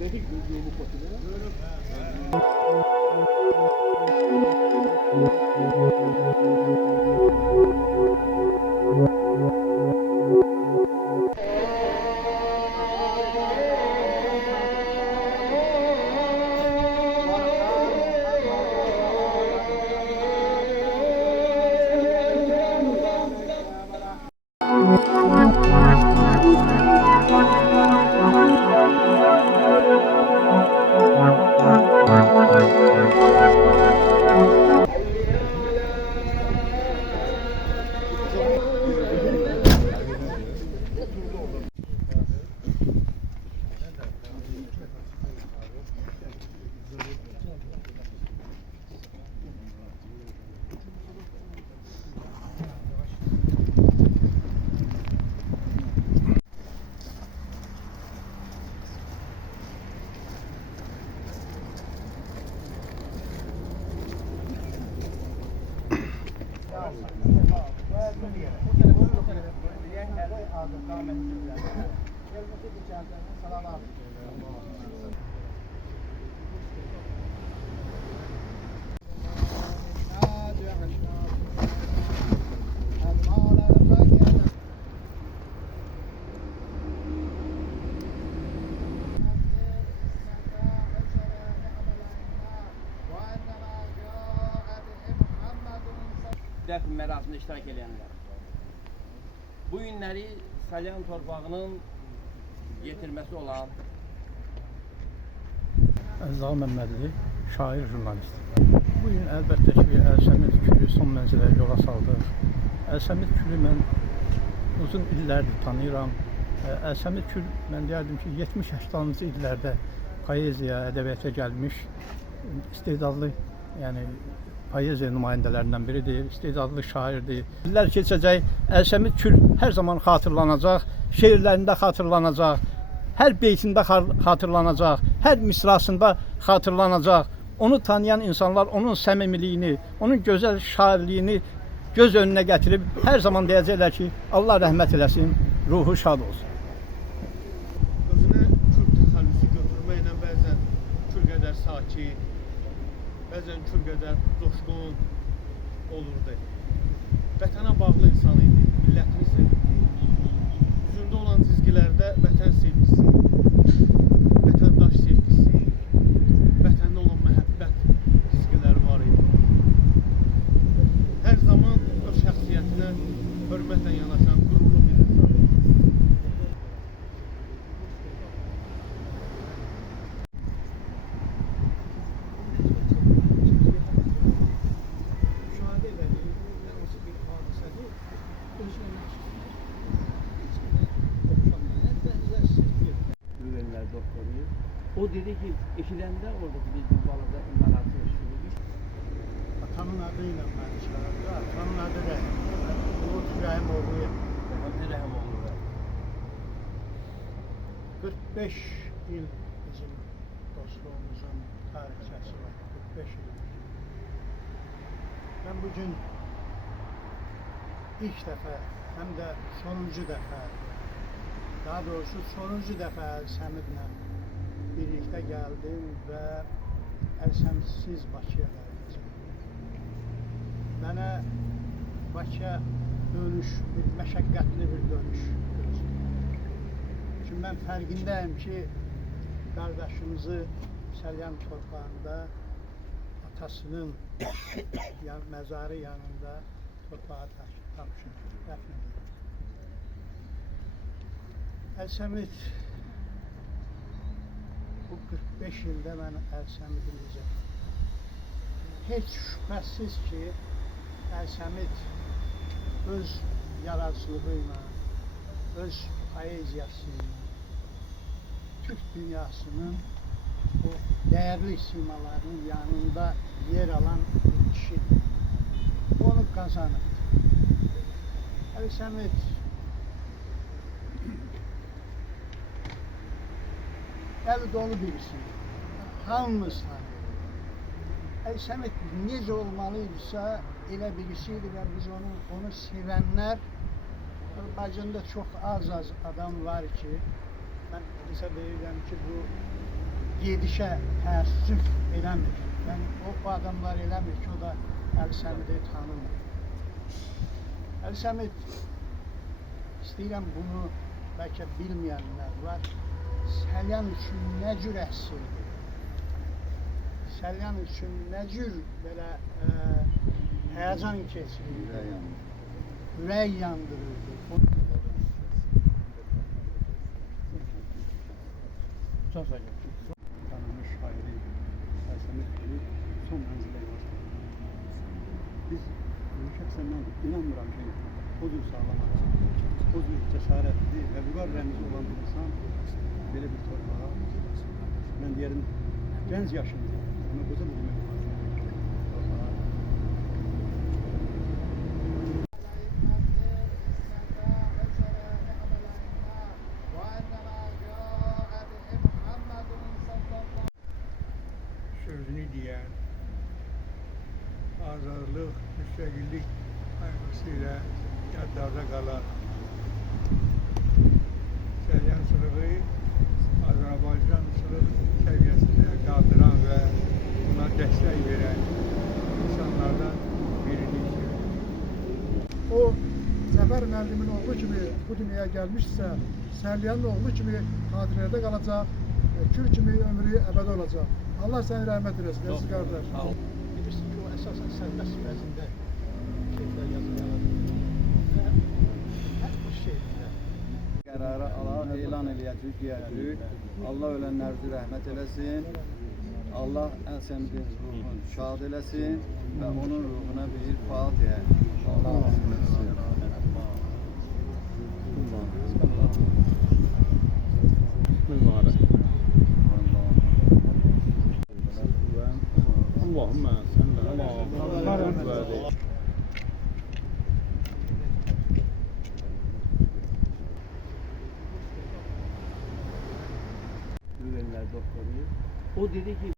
Dedik biz yeni fotoğrafı. Dəfn mərasimində iştirak edənlər. Bu günləri Salyan torpağının yetirməsi olan Əzal Məmmədli, şair, jurnalist. Bugün əlbəttə ki, Əl-Səmid Külü son mənzilə yola saldıq. Əl-Səmid Külü mən uzun illərdir tanıyıram. Əl-Səmid Kül, mən deyərdim ki, 70-80-cı illərdə poeziya, ədəbiyyata gəlmiş istedadlı, yəni poeziya nümayəndələrindən biridir, istedadlı şairdir. İllər keçəcək, Əl-Səmid Kül hər zaman xatırlanacaq, şeirlərində xatırlanacaq, hər beytində xatırlanacaq, hər misrasında xatırlanacaq. Onu tanıyan insanlar onun səmimiliyini, onun gözəl şairliyini göz önünə gətirib hər zaman deyəcəklər ki, Allah rəhmət eləsin, ruhu şad olsun. Özünə Kürd təxəllüsü götürməklə bəzən Kür qədər sakin, bəzən Kür qədər coşqun olurdu. Vətənə bağlı insan idi, millətini sevirdi. Üzündə olan çizgilərdə vətən sevgisi, vətəndaş sevgisi, vətənə olan məhəbbət çizgiləri var idi. Hər zaman öz şəxsiyyətinə hörmətlə yanaşan qürurlu bir insan idi. O dedi ki, eşidəndə oradaki biz bir balada narahat yaşıyorduk. Atamın adıyla ben çağırdı. Atamın adı da Umut İbrahimoğlu'ya. Hadi Rəhimoğlu. 45 yıl bizim dostluğumuzun tarihçesi var. 45 yıl. Ben bugün ilk defa hem de sonuncu defa, daha doğrusu sonuncu defa Əl-Səmidlə birlikte geldim ve Əl-Səmidsiz Bakıya geldim. Mənə Bakıya dönüş, bir məşəqqətli bir dönüş gözləyir. Çünki mən fərqindəyim ki, qardaşımızı Salyan torpağında atasının məzarı yanında torpağa tapşın, dəfn edir. Əl-Səmid bu 45 yılda ben Əl-Səmid'i biləcəm. Heç şübhəsiz ki, Əl-Səmid öz yaradıcılığıyla, öz poeziyasıyla Türk dünyasının o değerli simalarının yanında yer alan bir kişidir. Onu kazanır. Əl-Səmid eli dolu birisi. Hamımız tanıyır. Əl-Səmid necə olmalıydısa elə birisiydi və biz onu sevənlər Azərbaycanda çox az adam var ki, ben hesab edirəm ki, bu gedişə təəssüf eləmir. Yəni o adamlar eləmir ki, o da Əli Səmidi tanımır. Əli Səmid, istəyirəm bunu bəlkə bilməyənlər var. Səlyan üçün nə cür əsirdir? Səlyan üçün nə cür belə həyəcan keçirirdi? Ürək yandırırdı. Çox sağ olun. Tanınmış şairi Əli Səməd Gülü son mənzilə yanaşdı. Biz şəxsən mən inanmıram ki, o cür sağlamaz, o cür cəsarətli və vüqar rəmzi olan bir insan belə bir torpağa, mən deyərim, gənc yaşında, ona qoca bir demək olmaz. Sözünü diyen, azadlık, müstakillik kaygısıyla yadlarda kalan Səlyansılığı Azərbaycançılıq səviyyəsinə qaldıran və buna dəstək verən insanlardan birini istiyor. O, Zəfər müəllimin oğlu kimi bu dünyaya gəlmişsə, Səlyanın oğlu kimi xatirədə qalacaq, kül kimi ömrü əbədi olacaq. Allah səni rəhmət eləsin, əziz qardaş. Bilirsin ki, o əsasən sərbəst vəzində şeylər yazılır. Və hər bir şeydir. Qərarı alaq, elan eləyəcək, deyəcək. Allah ölənlərə rəhmət eləsin. Allah Əli Səmidin ruhunu şad eləsin və onun ruhuna bir Fatihə. Allahümme salli ala Muhammed. Güvenler doktoru. O dedi ki